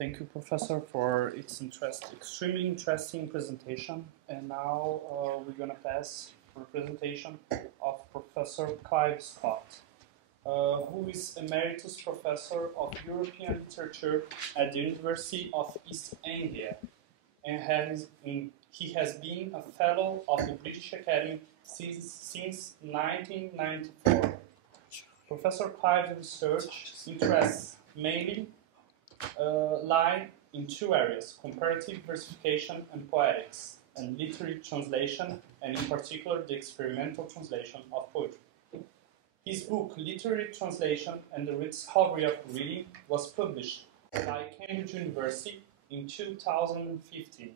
Thank you, Professor, for its extremely interesting presentation. And now we're going to pass for a presentation of Professor Clive Scott, who is Emeritus Professor of European Literature at the University of East Anglia, and he has been a Fellow of the British Academy since 1994. Professor Clive's research interests mainly lie in two areas: comparative versification and poetics, and literary translation, and in particular the experimental translation of poetry. His book, Literary Translation and the Rediscovery of Reading, was published by Cambridge University in 2015.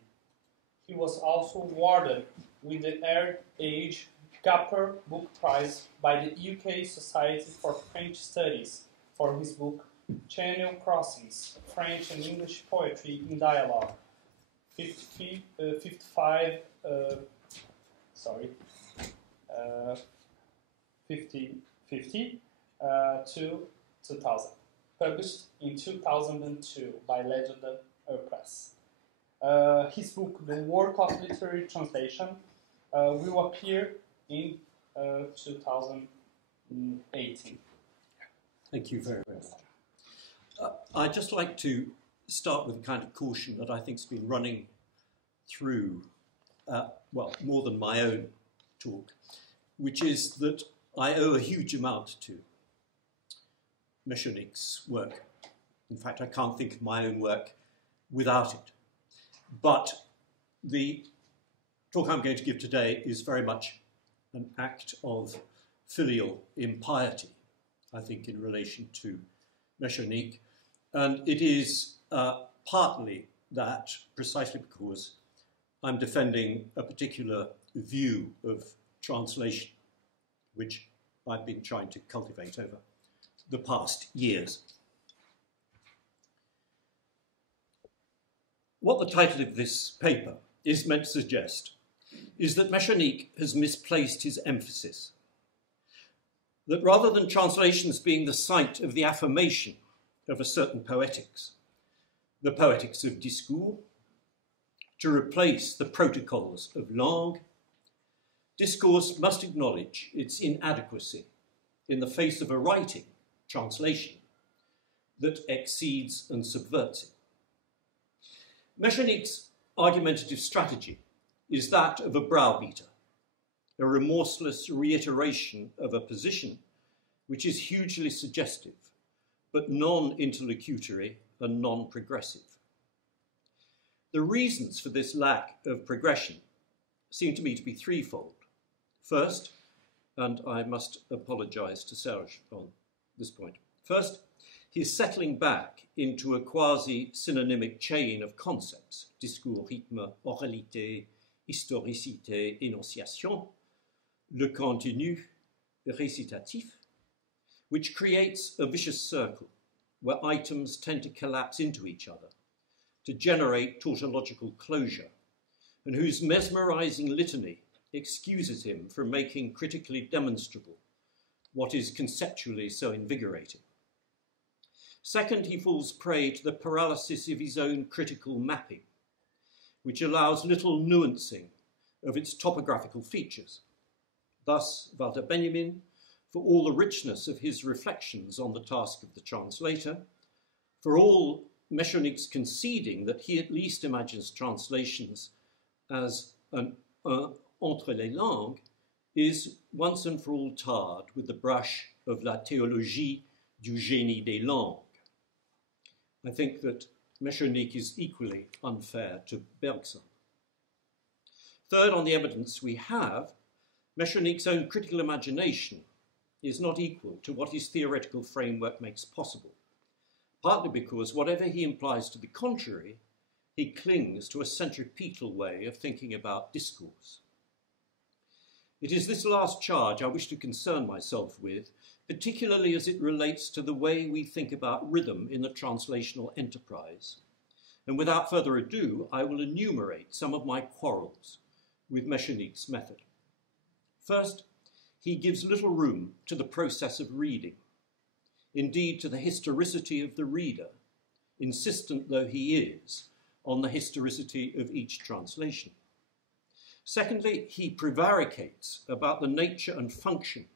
He was also awarded with the Air Age Gapper Book Prize by the UK Society for French Studies for his book Channel Crossings, French and English Poetry in Dialogue, 50 to 2000, published in 2002 by Legend Press. His book, The Work of Literary Translation, will appear in 2018. Thank you very much. I'd just like to start with a kind of caution that I think has been running through, more than my own talk, which is that I owe a huge amount to Meschonnic's work. In fact, I can't think of my own work without it. But the talk I'm going to give today is very much an act of filial impiety, I think, in relation to Meschonnic. And it is partly that precisely because I'm defending a particular view of translation, which I've been trying to cultivate over the past years. What the title of this paper is meant to suggest is that Meschonnic has misplaced his emphasis. That rather than translations being the site of the affirmation of a certain poetics, the poetics of discours, to replace the protocols of langue, discourse must acknowledge its inadequacy in the face of a writing, translation, that exceeds and subverts it. Meschonnic's argumentative strategy is that of a browbeater, a remorseless reiteration of a position which is hugely suggestive, but non-interlocutory and non-progressive. The reasons for this lack of progression seem to me to be threefold. First, and I must apologise to Serge on this point. First, he is settling back into a quasi-synonymic chain of concepts, discours, rythme, oralité, historicité, énonciation, le contenu récitatif, which creates a vicious circle where items tend to collapse into each other to generate tautological closure, and whose mesmerizing litany excuses him from making critically demonstrable what is conceptually so invigorating. Second, he falls prey to the paralysis of his own critical mapping, which allows little nuancing of its topographical features. Thus, Walter Benjamin, for all the richness of his reflections on the task of the translator, for all Meschonnic's conceding that he at least imagines translations as an entre les langues, is once and for all tarred with the brush of la théologie du génie des langues. I think that Meschonnic is equally unfair to Bergson. Third, on the evidence we have, Meschonnic's own critical imagination is not equal to what his theoretical framework makes possible, partly because whatever he implies to the contrary, he clings to a centripetal way of thinking about discourse. It is this last charge I wish to concern myself with, particularly as it relates to the way we think about rhythm in the translational enterprise. And without further ado, I will enumerate some of my quarrels with Meschonnic's method. First, he gives little room to the process of reading, indeed to the historicity of the reader, insistent though he is on the historicity of each translation. Secondly, he prevaricates about the nature and function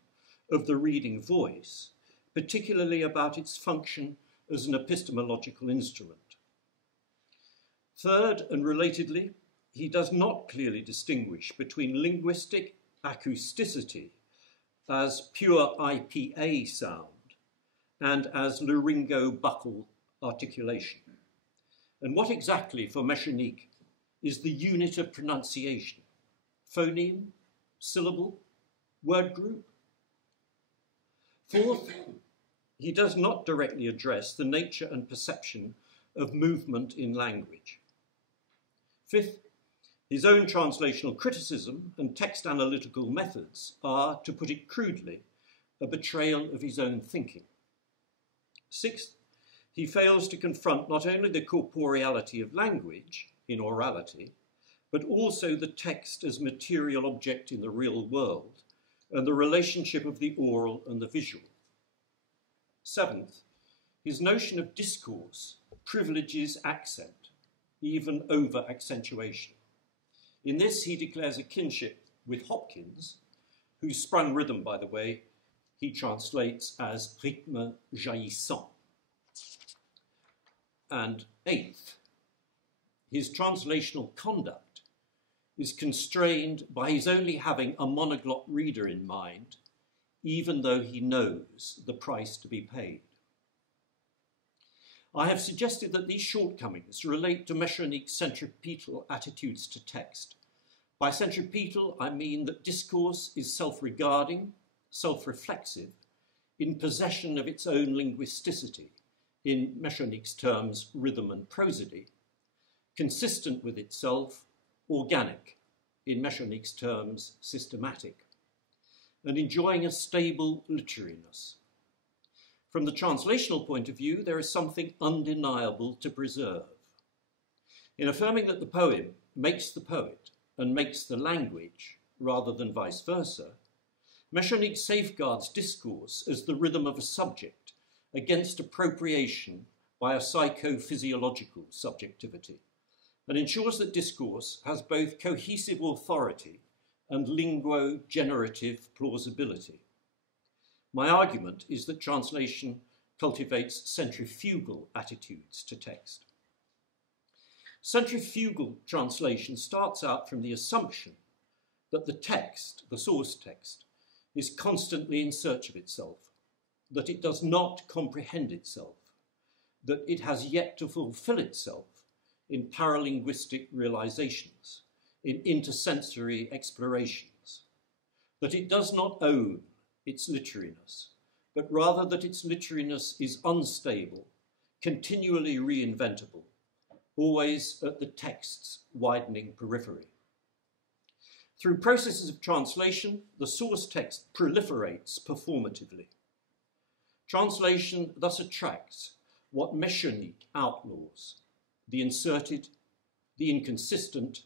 of the reading voice, particularly about its function as an epistemological instrument. Third, and relatedly, he does not clearly distinguish between linguistic acousticity as pure IPA sound and as laryngo-buccal articulation. And what exactly for Meschonnic is the unit of pronunciation? Phoneme, syllable, word group? Fourth, he does not directly address the nature and perception of movement in language. Fifth, his own translational criticism and text analytical methods are, to put it crudely, a betrayal of his own thinking. Sixth, he fails to confront not only the corporeality of language in orality, but also the text as material object in the real world and the relationship of the oral and the visual. Seventh, his notion of discourse privileges accent, even over accentuation. In this, he declares a kinship with Hopkins, whose sprung rhythm, by the way, he translates as rythme jaillissant. And eighth, his translational conduct is constrained by his only having a monoglot reader in mind, even though he knows the price to be paid. I have suggested that these shortcomings relate to Meschonnic's centripetal attitudes to text. By centripetal, I mean that discourse is self-regarding, self-reflexive, in possession of its own linguisticity, in Meschonnic's terms, rhythm and prosody, consistent with itself, organic, in Meschonnic's terms, systematic, and enjoying a stable literariness. From the translational point of view, there is something undeniable to preserve. In affirming that the poem makes the poet and makes the language, rather than vice versa, Meschonnic safeguards discourse as the rhythm of a subject against appropriation by a psychophysiological subjectivity, and ensures that discourse has both cohesive authority and linguo-generative plausibility. My argument is that translation cultivates centrifugal attitudes to text. Centrifugal translation starts out from the assumption that the text, the source text, is constantly in search of itself, that it does not comprehend itself, that it has yet to fulfill itself in paralinguistic realizations, in intersensory explorations, that it does not own its literariness, but rather that its literariness is unstable, continually reinventable, always at the text's widening periphery. Through processes of translation, the source text proliferates performatively. Translation thus attracts what Meschonnic outlaws: the inserted, the inconsistent,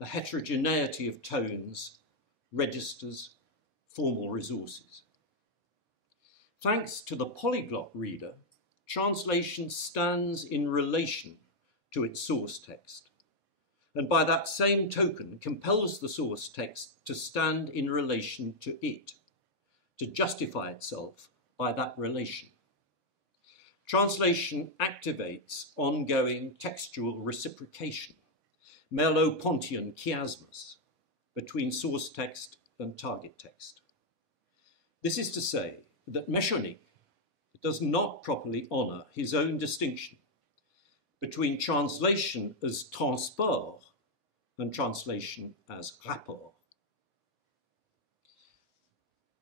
the heterogeneity of tones, registers, formal resources. Thanks to the polyglot reader, translation stands in relation to its source text, and by that same token compels the source text to stand in relation to it, to justify itself by that relation. Translation activates ongoing textual reciprocation, Merleau-Pontian chiasmus, between source text and target text. This is to say that Meschonnic does not properly honour his own distinction between translation as transport and translation as rapport.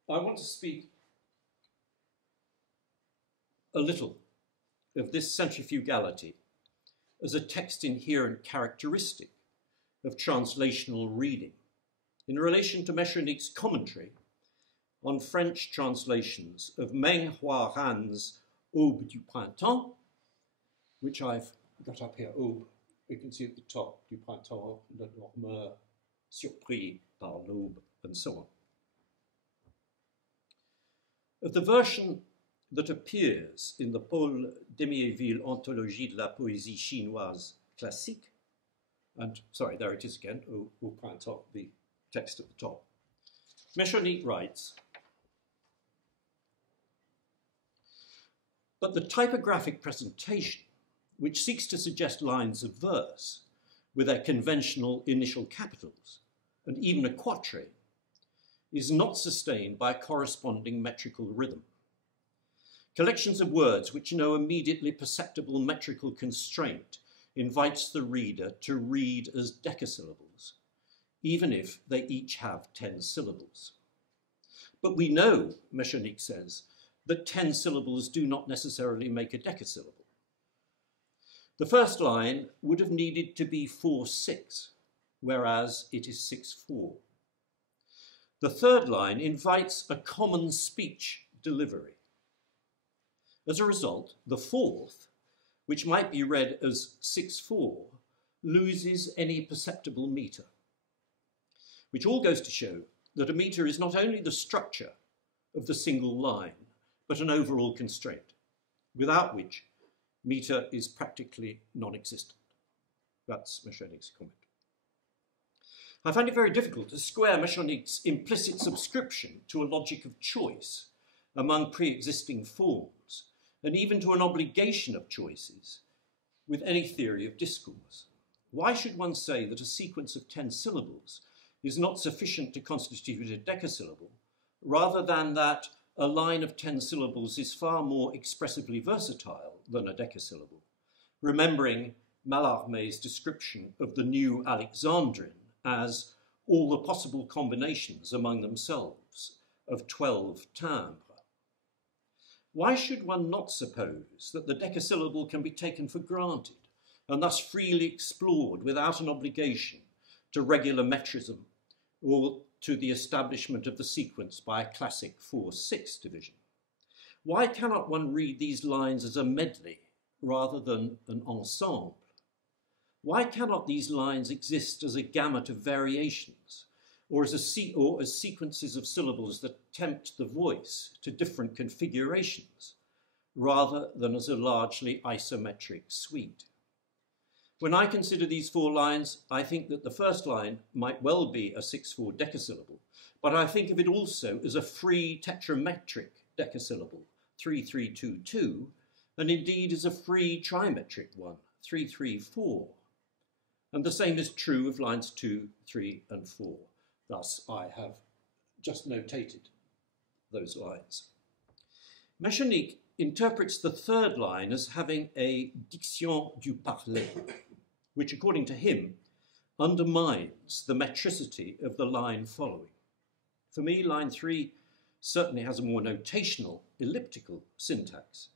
I want to speak a little of this centrifugality as a text inherent characteristic of translational reading in relation to Meschonnic's commentary on French translations of Meng Hua Ran's Aube du Printemps, which I've got up here, Aube, you can see at the top, du Printemps, le dormeur, surpris par l'aube, and so on. Of the version that appears in the Paul Demiéville Anthologie de la Poésie Chinoise Classique, and sorry, there it is again, au printemps, the text at the top. Meschonnic writes, but the typographic presentation, which seeks to suggest lines of verse with their conventional initial capitals, and even a quatrain, is not sustained by a corresponding metrical rhythm. Collections of words which no immediately perceptible metrical constraint invites the reader to read as decasyllables, even if they each have 10 syllables. But we know, Meschonnic says, that 10 syllables do not necessarily make a decasyllable. The first line would have needed to be 4/6, whereas it is 6/4. The third line invites a common speech delivery. As a result, the fourth, which might be read as 6/4, loses any perceptible meter, which all goes to show that a meter is not only the structure of the single line, but an overall constraint, without which meter is practically non-existent. That's Meschonnic's comment. I find it very difficult to square Meschonnic's implicit subscription to a logic of choice among pre-existing forms, and even to an obligation of choices, with any theory of discourse. Why should one say that a sequence of 10 syllables is not sufficient to constitute a decasyllable, rather than that a line of 10 syllables is far more expressively versatile than a decasyllable, remembering Mallarmé's description of the new Alexandrine as all the possible combinations among themselves of 12 timbres. Why should one not suppose that the decasyllable can be taken for granted and thus freely explored without an obligation to regular metrism or to the establishment of the sequence by a classic 4/6 division? Why cannot one read these lines as a medley rather than an ensemble? Why cannot these lines exist as a gamut of variations, or as sequences of syllables that tempt the voice to different configurations, rather than as a largely isometric suite? When I consider these 4 lines, I think that the first line might well be a 6/4 decasyllable, but I think of it also as a free tetrametric decasyllable, 3/3/2/2, and indeed as a free trimetric one, 3/3/4. And the same is true of lines 2, 3, and 4. Thus, I have just notated those lines. Meschonnic interprets the third line as having a diction du parler, which, according to him, undermines the metricity of the line following. For me, line 3 certainly has a more notational, elliptical syntax,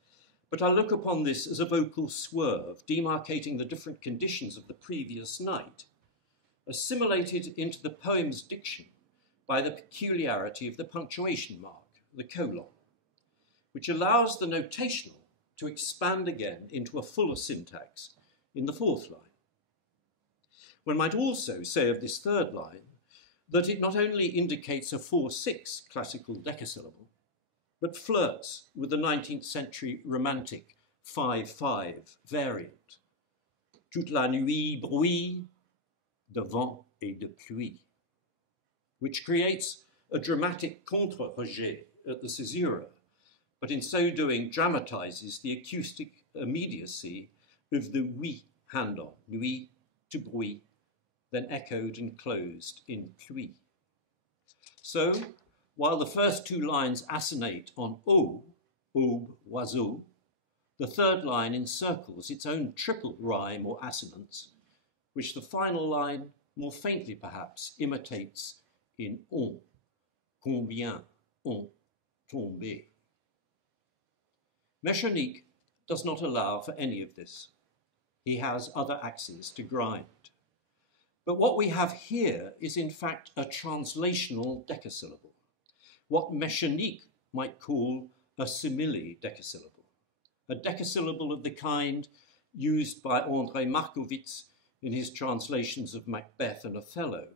but I look upon this as a vocal swerve, demarcating the different conditions of the previous night, assimilated into the poem's diction by the peculiarity of the punctuation mark, the colon, which allows the notational to expand again into a fuller syntax in the fourth line. One might also say of this third line that it not only indicates a 4/6 classical decasyllable, but flirts with the 19th century romantic 5/5 variant. Toute la nuit bruit de vent et de pluie, which creates a dramatic contre-rejet at the caesura, but in so doing dramatizes the acoustic immediacy of the oui hand-on, nuit to bruit, then echoed and closed in pluie. So, while the first 2 lines assonate on o, aube, oiseau, the third line encircles its own triple rhyme or assonance, which the final line, more faintly perhaps, imitates in on, combien ont tombé. Meschonnic does not allow for any of this. He has other axes to grind. But what we have here is in fact a translational decasyllable, what Meschonnic might call a simile-decasyllable, a decasyllable of the kind used by André Markovits in his translations of Macbeth and Othello,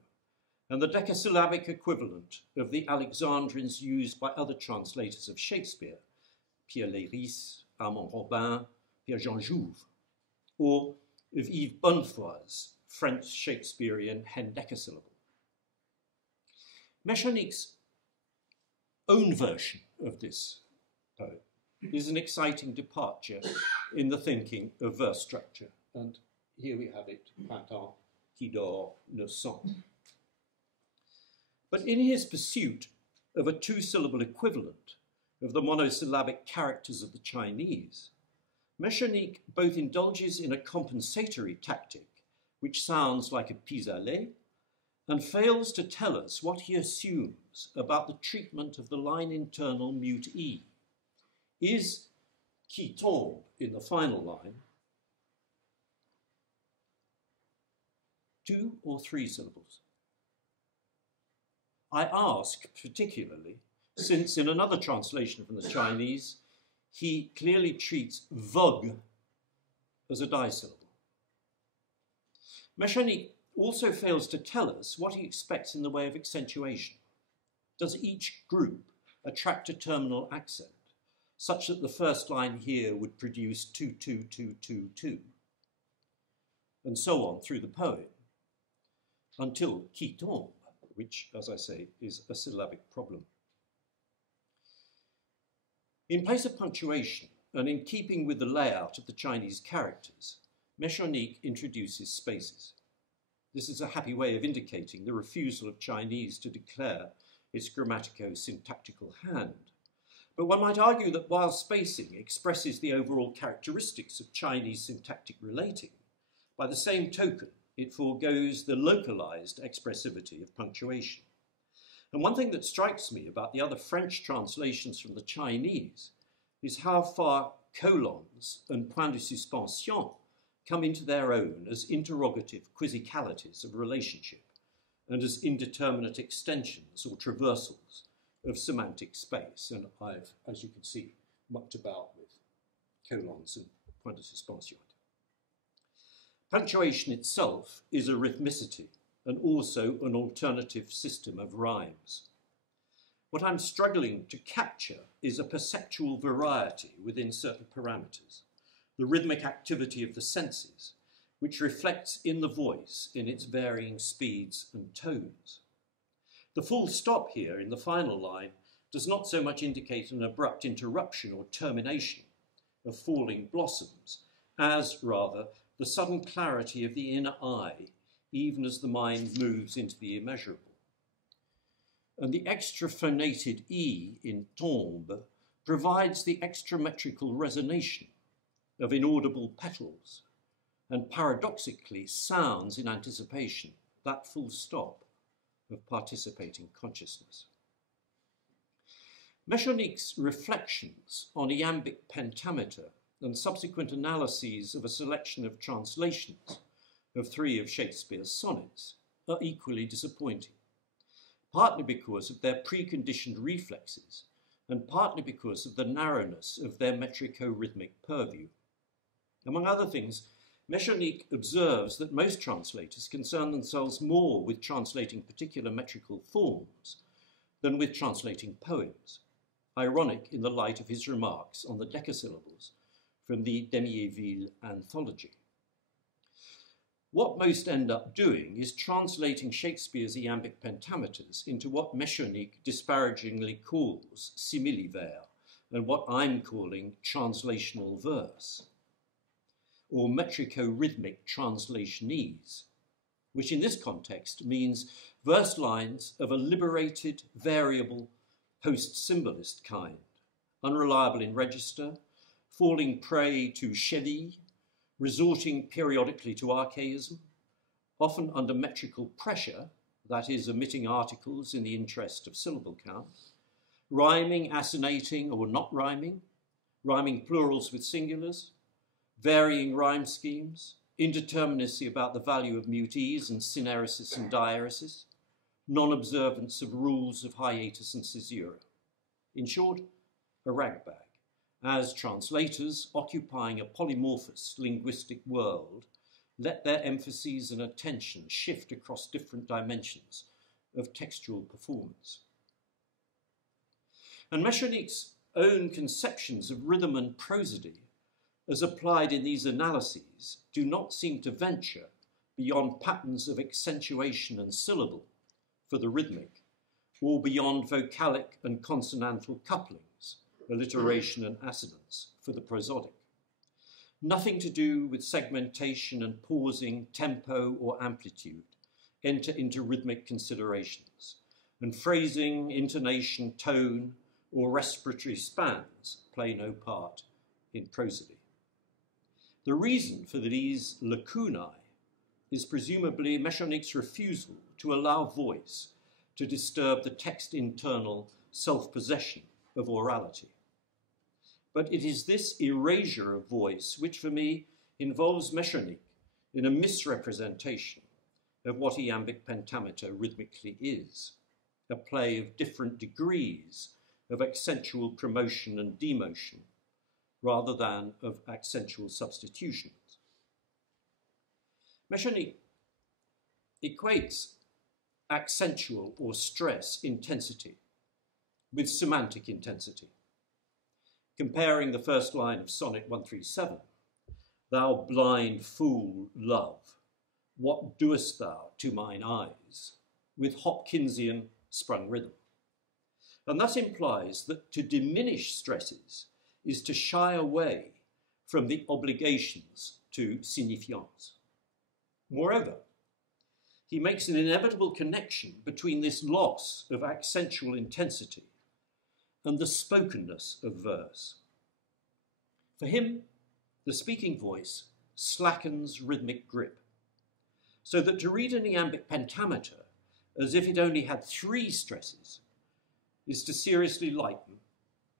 and the decasyllabic equivalent of the Alexandrines used by other translators of Shakespeare, Pierre Léris, Armand Robin, Pierre-Jean Jouve, or of Yves Bonnefoy's French Shakespearean hendecasyllable. Meschonnic's own version of this poem is an exciting departure in the thinking of verse structure. And here we have it, Printemps qui dort le sang. But in his pursuit of a two-syllable equivalent of the monosyllabic characters of the Chinese, Meschonnic both indulges in a compensatory tactic, which sounds like a pis-aller, and fails to tell us what he assumes about the treatment of the line internal mute E. Is qui tombe in the final line 2 or 3 syllables? I ask particularly since in another translation from the Chinese, he clearly treats vogue as a dissyllable. Meschonnic also fails to tell us what he expects in the way of accentuation. Does each group attract a terminal accent, such that the first line here would produce 2, 2, 2, 2, 2, and so on through the poem, until qui tombe, which, as I say, is a syllabic problem. In place of punctuation, and in keeping with the layout of the Chinese characters, Meschonnic introduces spaces. This is a happy way of indicating the refusal of Chinese to declare its grammatico-syntactical hand. But one might argue that while spacing expresses the overall characteristics of Chinese syntactic relating, by the same token, it forgoes the localized expressivity of punctuation. And one thing that strikes me about the other French translations from the Chinese is how far colons and point de suspension come into their own as interrogative quizicalities of relationship and as indeterminate extensions or traversals of semantic space. And I've, as you can see, mucked about with colons and point de suspension. Punctuation itself is a rhythmicity and also an alternative system of rhymes. What I'm struggling to capture is a perceptual variety within certain parameters, the rhythmic activity of the senses, which reflects in the voice in its varying speeds and tones. The full stop here in the final line does not so much indicate an abrupt interruption or termination of falling blossoms, as rather the sudden clarity of the inner eye, even as the mind moves into the immeasurable. And the extra phonated E in tombe provides the extrametrical resonation of inaudible petals, and paradoxically sounds in anticipation that full stop of participating consciousness. Meschonnic's reflections on iambic pentameter and subsequent analyses of a selection of translations of 3 of Shakespeare's sonnets are equally disappointing, partly because of their preconditioned reflexes and partly because of the narrowness of their metrico-rhythmic purview. Among other things, Meschonnic observes that most translators concern themselves more with translating particular metrical forms than with translating poems, ironic in the light of his remarks on the decasyllables from the Demiéville anthology. What most end up doing is translating Shakespeare's iambic pentameters into what Meschonnic disparagingly calls similiver, and what I'm calling translational verse, or metrico-rhythmic translationese, which in this context means verse lines of a liberated, variable, post-symbolist kind, unreliable in register, falling prey to cheville, resorting periodically to archaism, often under metrical pressure, that is, omitting articles in the interest of syllable count, rhyming, assignating, or not rhyming, rhyming plurals with singulars, varying rhyme schemes, indeterminacy about the value of mute e's and syneresis and diaresis, non-observance of rules of hiatus and caesura. In short, a ragbag, as translators occupying a polymorphous linguistic world let their emphases and attention shift across different dimensions of textual performance. And Meschonnic's own conceptions of rhythm and prosody, as applied in these analyses, do not seem to venture beyond patterns of accentuation and syllable for the rhythmic, or beyond vocalic and consonantal couplings, alliteration and assonance for the prosodic. Nothing to do with segmentation and pausing, tempo or amplitude enter into rhythmic considerations, and phrasing, intonation, tone, or respiratory spans play no part in prosody. The reason for these lacunae is presumably Meschonnic's refusal to allow voice to disturb the text-internal self-possession of orality. But it is this erasure of voice which, for me, involves Meschonnic in a misrepresentation of what iambic pentameter rhythmically is, a play of different degrees of accentual promotion and demotion, rather than of accentual substitutions. Meschonnic equates accentual or stress intensity with semantic intensity. Comparing the first line of Sonnet 137, "Thou blind fool, love, what doest thou to mine eyes?" with Hopkinsian sprung rhythm. And thus implies that to diminish stresses is to shy away from the obligations to signifiance. Moreover, he makes an inevitable connection between this loss of accentual intensity and the spokenness of verse. For him, the speaking voice slackens rhythmic grip, so that to read an iambic pentameter as if it only had 3 stresses is to seriously lighten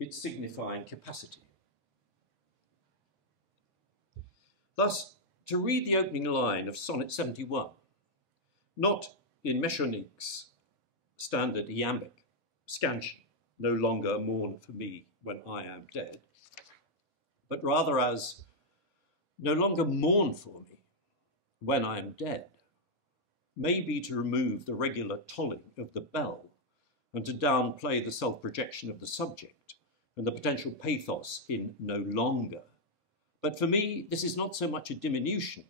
its signifying capacity. Thus, to read the opening line of Sonnet 71, not in Meschonnic's standard iambic scansion, no longer mourn for me when I am dead, but rather as no longer mourn for me when I am dead, may be to remove the regular tolling of the bell and to downplay the self-projection of the subject and the potential pathos in no longer. But for me, this is not so much a diminution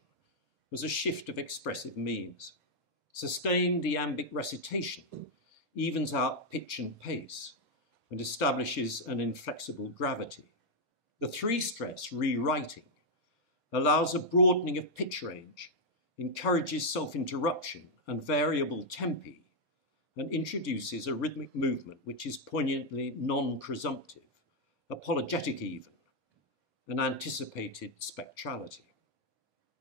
as a shift of expressive means. Sustained iambic recitation evens out pitch and pace and establishes an inflexible gravity. The 3-stress rewriting allows a broadening of pitch range, encourages self-interruption and variable tempi, and introduces a rhythmic movement which is poignantly non-presumptive, apologetic even, an anticipated spectrality.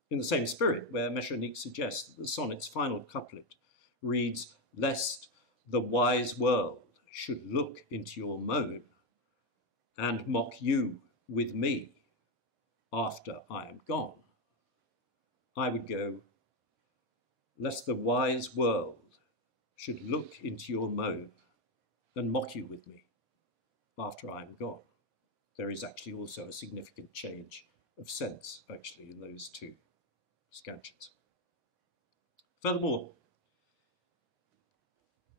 In the same spirit, where Meschonnic suggests that the sonnet's final couplet reads, "Lest the wise world should look into your moan and mock you with me after I am gone," I would go, "Lest the wise world should look into your moan and mock you with me after I am gone." There is actually also a significant change of sense, actually, in those 2 scansions. Furthermore,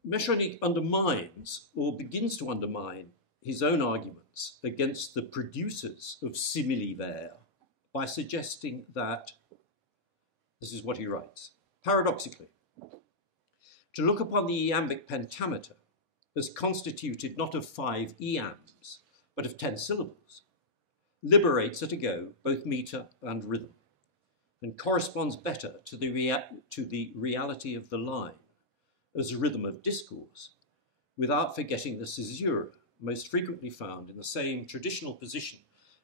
Meschonnic undermines, or begins to undermine, his own arguments against the producers of simile-ver by suggesting that, this is what he writes, paradoxically, to look upon the iambic pentameter as constituted not of 5 iambs, but of 10 syllables, liberates at a go both meter and rhythm, and corresponds better to the reality of the line as a rhythm of discourse, without forgetting the caesura, most frequently found in the same traditional position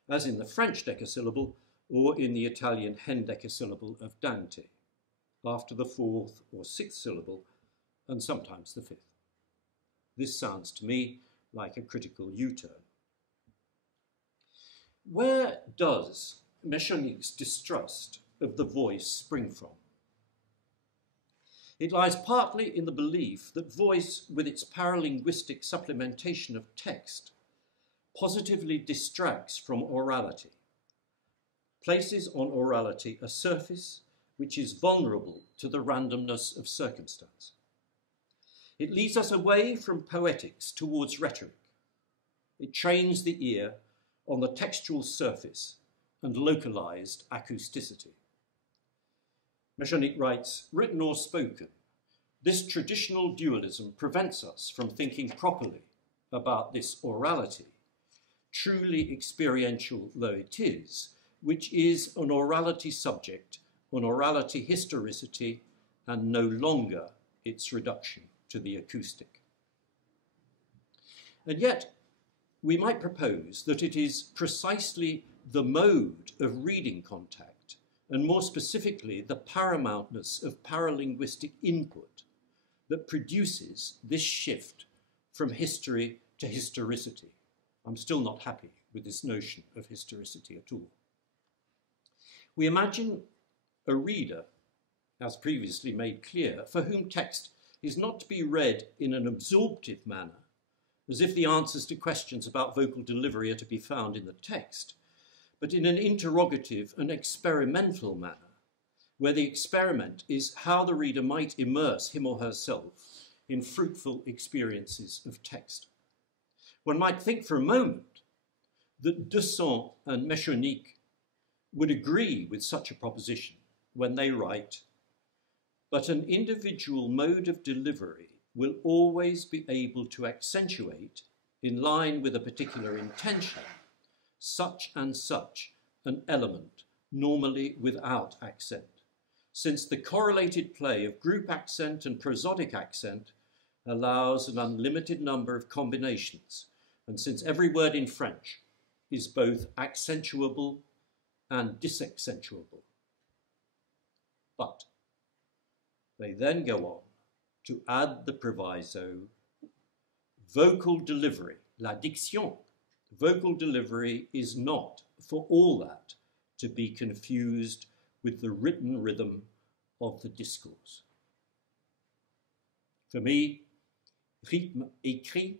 as in the French decasyllable or in the Italian hendecasyllable of Dante, after the 4th or 6th syllable, and sometimes the 5th. This sounds to me like a critical U-turn. Where does Meschonnic's distrust of the voice spring from? It lies partly in the belief that voice, with its paralinguistic supplementation of text, positively distracts from orality, places on orality a surface which is vulnerable to the randomness of circumstance. It leads us away from poetics towards rhetoric, It trains the ear on the textual surface and localized acousticity. Meschonnic writes, written or spoken, this traditional dualism prevents us from thinking properly about this orality, truly experiential though it is, which is an orality subject, an orality historicity, and no longer its reduction to the acoustic. And yet, we might propose that it is precisely the mode of reading contact, and more specifically, the paramountness of paralinguistic input, that produces this shift from history to historicity. I'm still not happy with this notion of historicity at all. We imagine a reader, as previously made clear, for whom text is not to be read in an absorptive manner, as if the answers to questions about vocal delivery are to be found in the text, but in an interrogative and experimental manner, where the experiment is how the reader might immerse him or herself in fruitful experiences of text. One might think for a moment that Descent and Meschonnic would agree with such a proposition when they write, but an individual mode of delivery will always be able to accentuate, in line with a particular intention, such and such an element, normally without accent, since the correlated play of group accent and prosodic accent allows an unlimited number of combinations, and since every word in French is both accentuable and disaccentuable. But they then go on to add the proviso, vocal delivery, la diction, vocal delivery is not, for all that, to be confused with the written rhythm of the discourse. For me, rythme écrit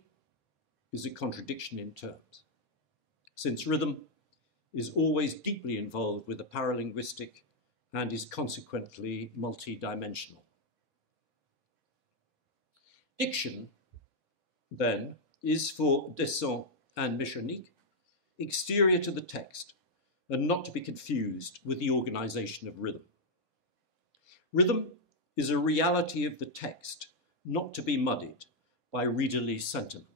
is a contradiction in terms, since rhythm is always deeply involved with the paralinguistic and is consequently multidimensional. Diction, then, is for Descent and Meschonnic exterior to the text and not to be confused with the organization of rhythm. Rhythm is a reality of the text, not to be muddied by readerly sentiment.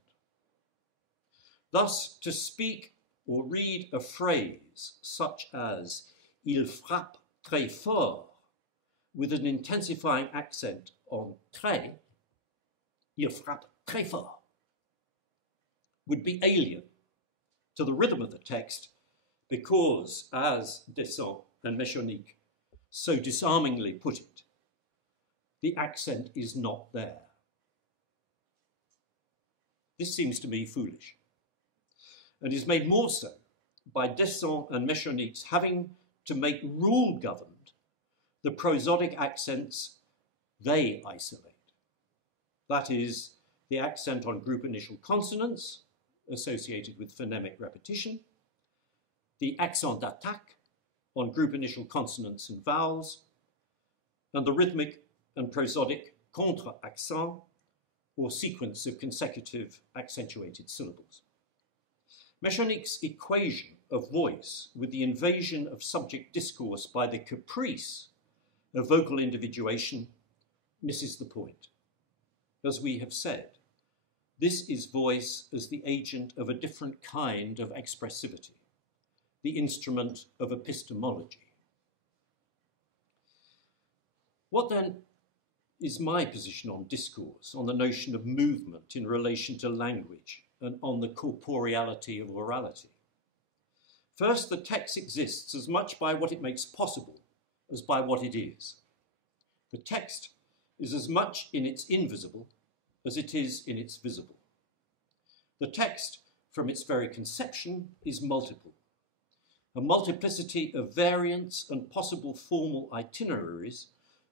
Thus, to speak or read a phrase such as il frappe très fort with an intensifying accent on très, il frappe très fort, would be alien to the rhythm of the text because, as Descent and Meschonnic so disarmingly put it, the accent is not there. This seems to me foolish, and is made more so by Descent and Meschonnic's having to make rule-governed the prosodic accents they isolate. That is, the accent on group initial consonants associated with phonemic repetition, the accent d'attaque on group initial consonants and vowels, and the rhythmic and prosodic contre-accent, or sequence of consecutive accentuated syllables. Meschonnic's equation of voice with the invasion of subject discourse by the caprice of vocal individuation misses the point. As we have said, this is voice as the agent of a different kind of expressivity, the instrument of epistemology. What then is my position on discourse, on the notion of movement in relation to language, and on the corporeality of orality? First, the text exists as much by what it makes possible as by what it is. The text is as much in its invisible as it is in its visible. The text, from its very conception, is multiple, a multiplicity of variants and possible formal itineraries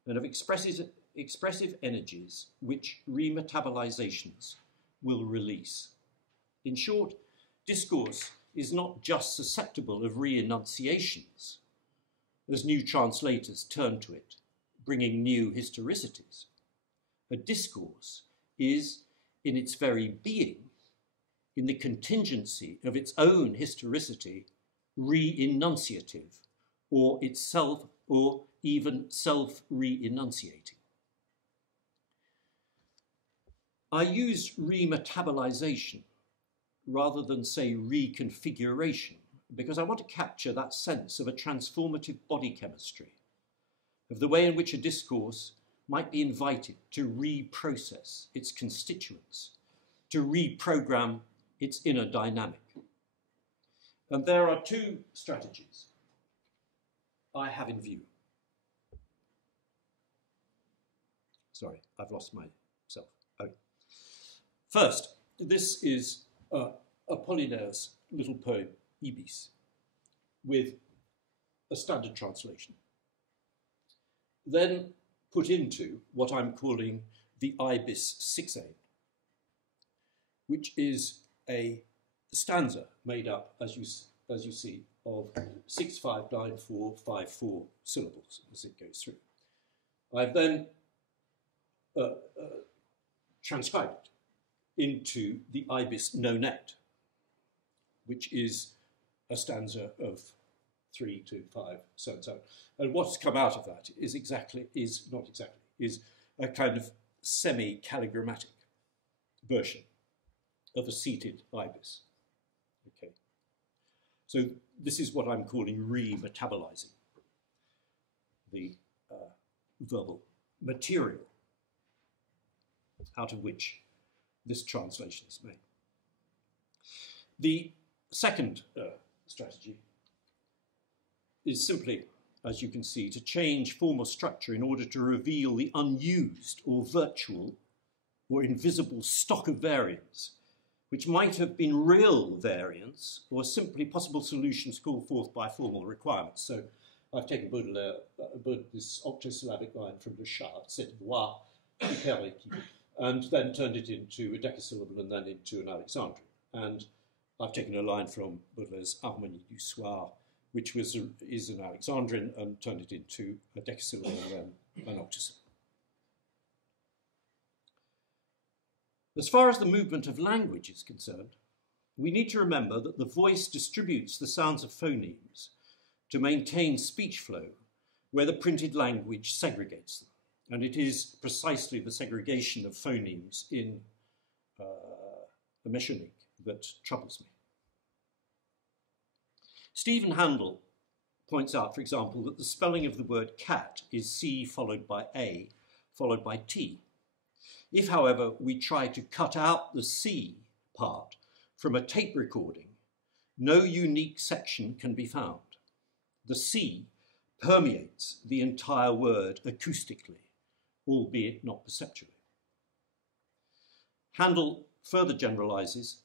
and of expressive energies which remetabolizations will release. In short, discourse is not just susceptible of re-enunciations as new translators turn to it, bringing new historicities. A discourse is, in its very being, in the contingency of its own historicity, re-enunciative, or itself, or even self-re-enunciating. I use remetabolization rather than say reconfiguration because I want to capture that sense of a transformative body chemistry, of the way in which a discourse might be invited to reprocess its constituents, to reprogram its inner dynamic. And there are two strategies I have in view. Sorry, I've lost myself. Okay. First, this is Apollinaire's little poem, Ibis, with a standard translation. Then put into what I'm calling the Ibis 6a, which is a stanza made up, as you see, of 6, 5, 9, 4, 5, 4 syllables as it goes through. I've then transcribed it into the Ibis nonette, which is a stanza of 3 to 5, so and so. And what's come out of that is a kind of semi-calligrammatic version of a seated ibis. Okay. So this is what I'm calling re-metabolizing the verbal material out of which this translation is made. The second strategy is simply, as you can see, to change form or structure in order to reveal the unused or virtual or invisible stock of variants, which might have been real variants or simply possible solutions called forth by formal requirements. So I've taken Baudelaire, this octosyllabic line from Le Chat, cette voix hyper équipe, and then turned it into a decasyllable and then into an Alexandrine. And I've taken a line from Baudelaire's Harmonie du Soir, which is an Alexandrine, and turned it into a decasyllable and then an octosyllable. As far as the movement of language is concerned, we need to remember that the voice distributes the sounds of phonemes to maintain speech flow where the printed language segregates them. And it is precisely the segregation of phonemes in the Meschonnic that troubles me. Stephen Handel points out, for example, that the spelling of the word cat is C followed by A, followed by T. If, however, we try to cut out the C part from a tape recording, no unique section can be found. The C permeates the entire word acoustically, albeit not perceptually. Handel further generalizes,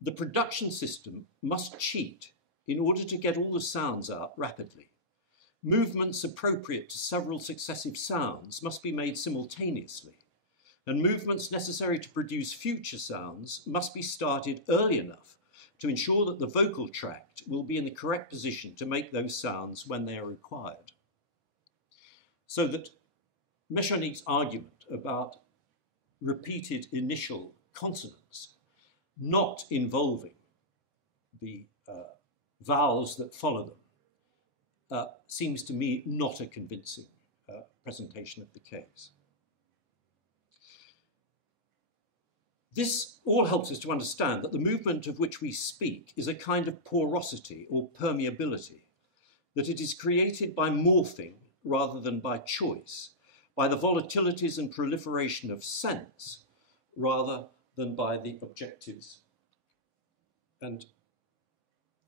the production system must cheat in order to get all the sounds out rapidly. Movements appropriate to several successive sounds must be made simultaneously, and movements necessary to produce future sounds must be started early enough to ensure that the vocal tract will be in the correct position to make those sounds when they are required. So that Meschonnic's argument about repeated initial consonants not involving the vowels that follow them seems to me not a convincing presentation of the case. This all helps us to understand that the movement of which we speak is a kind of porosity or permeability, that it is created by morphing rather than by choice, by the volatilities and proliferation of sense rather than by the objectives and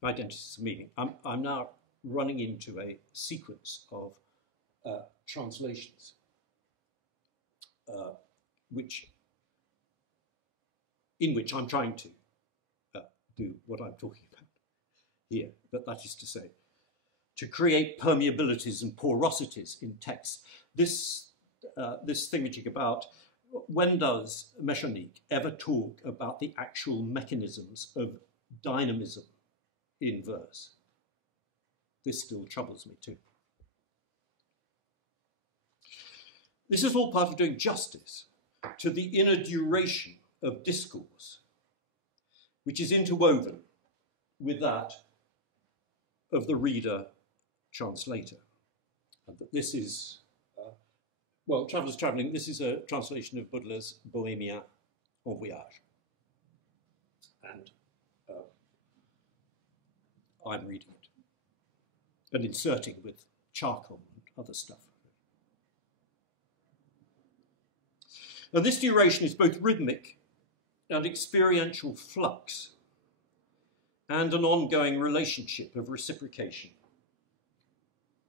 identities of meaning. I'm now running into a sequence of translations in which I'm trying to do what I'm talking about here, but that is to say, to create permeabilities and porosities in text. This thingamajig about when does Meschonnic ever talk about the actual mechanisms of dynamism in verse? This still troubles me too. This is all part of doing justice to the inner duration of discourse which is interwoven with that of the reader-translator. And that this is, well, Travellers Travelling, this is a translation of Baudelaire's Bohémien en Voyage. And I'm reading it and inserting with charcoal and other stuff. And this duration is both rhythmic and experiential flux, and an ongoing relationship of reciprocation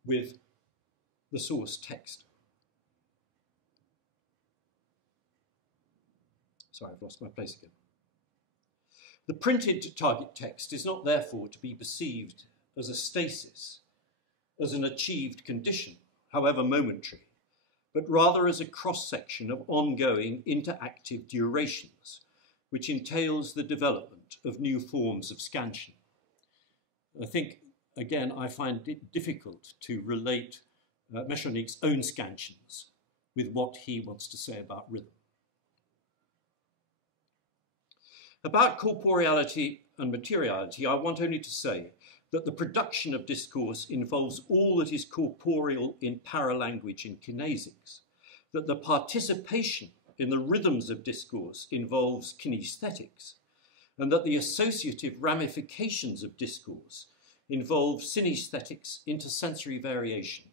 with the source text. Sorry, I've lost my place again. The printed target text is not therefore to be perceived as a stasis, as an achieved condition, however momentary, but rather as a cross-section of ongoing interactive durations, which entails the development of new forms of scansion. I think, again, I find it difficult to relate Meschonnic's own scansions with what he wants to say about rhythm. About corporeality and materiality, I want only to say that the production of discourse involves all that is corporeal in paralanguage and kinesics, that the participation in the rhythms of discourse involves kinesthetics, and that the associative ramifications of discourse involve synesthetics, intersensory variation,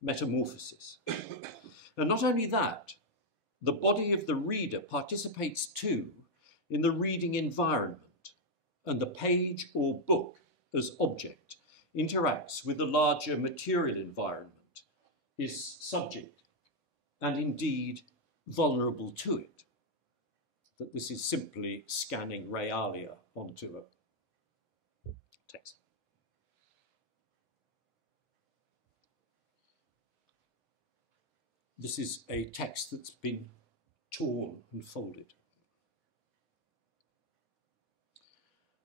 metamorphosis. And not only that, the body of the reader participates too in the reading environment, and the page or book as object interacts with the larger material environment, is subject and indeed vulnerable to it. That this is simply scanning realia onto a text. This is a text that's been torn and folded,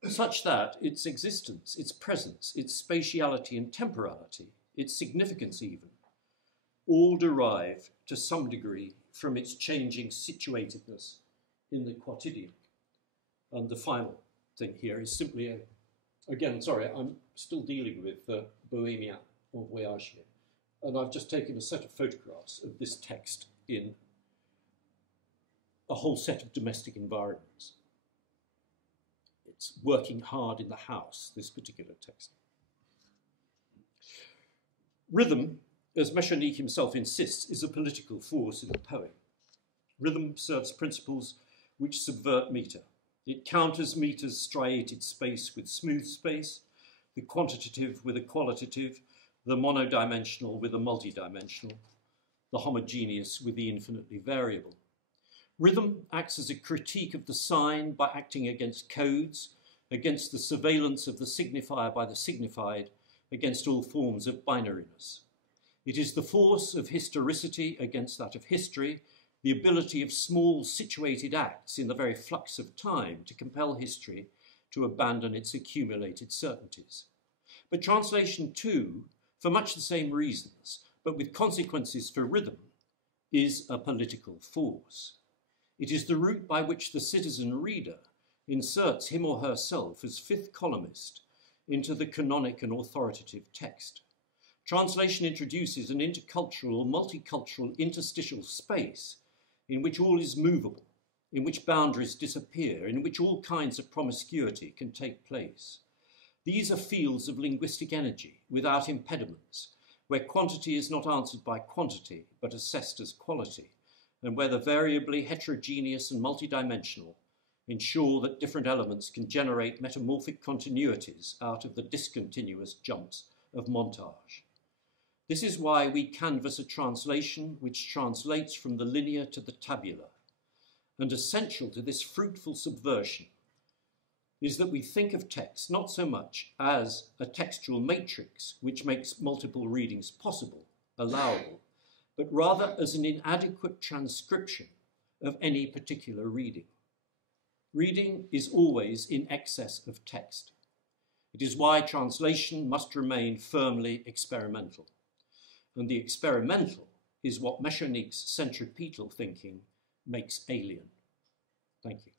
such that its existence, its presence, its spatiality and temporality, its significance even, all derive to some degree from its changing situatedness in the quotidian. And the final thing here is simply again, sorry, I'm still dealing with Bohémien en Voyage here. And I've just taken a set of photographs of this text in a whole set of domestic environments. It's working hard in the house, this particular text. Rhythm, as Meschonnic himself insists, is a political force in the poem. Rhythm serves principles which subvert metre. It counters metre's striated space with smooth space, the quantitative with a qualitative, the monodimensional with a multidimensional, the homogeneous with the infinitely variable. Rhythm acts as a critique of the sign by acting against codes, against the surveillance of the signifier by the signified, against all forms of binariness. It is the force of historicity against that of history, the ability of small situated acts in the very flux of time to compel history to abandon its accumulated certainties. But translation too, for much the same reasons, but with consequences for rhythm, is a political force. It is the route by which the citizen reader inserts him or herself as fifth columnist into the canonic and authoritative text. Translation introduces an intercultural, multicultural interstitial space in which all is movable, in which boundaries disappear, in which all kinds of promiscuity can take place. These are fields of linguistic energy without impediments, where quantity is not answered by quantity, but assessed as quality, and where the variably heterogeneous and multidimensional ensure that different elements can generate metamorphic continuities out of the discontinuous jumps of montage. This is why we canvass a translation which translates from the linear to the tabular, and essential to this fruitful subversion is that we think of text not so much as a textual matrix which makes multiple readings possible, allowable, but rather as an inadequate transcription of any particular reading. Reading is always in excess of text. It is why translation must remain firmly experimental. And the experimental is what Meschonnic's centripetal thinking makes alien. Thank you.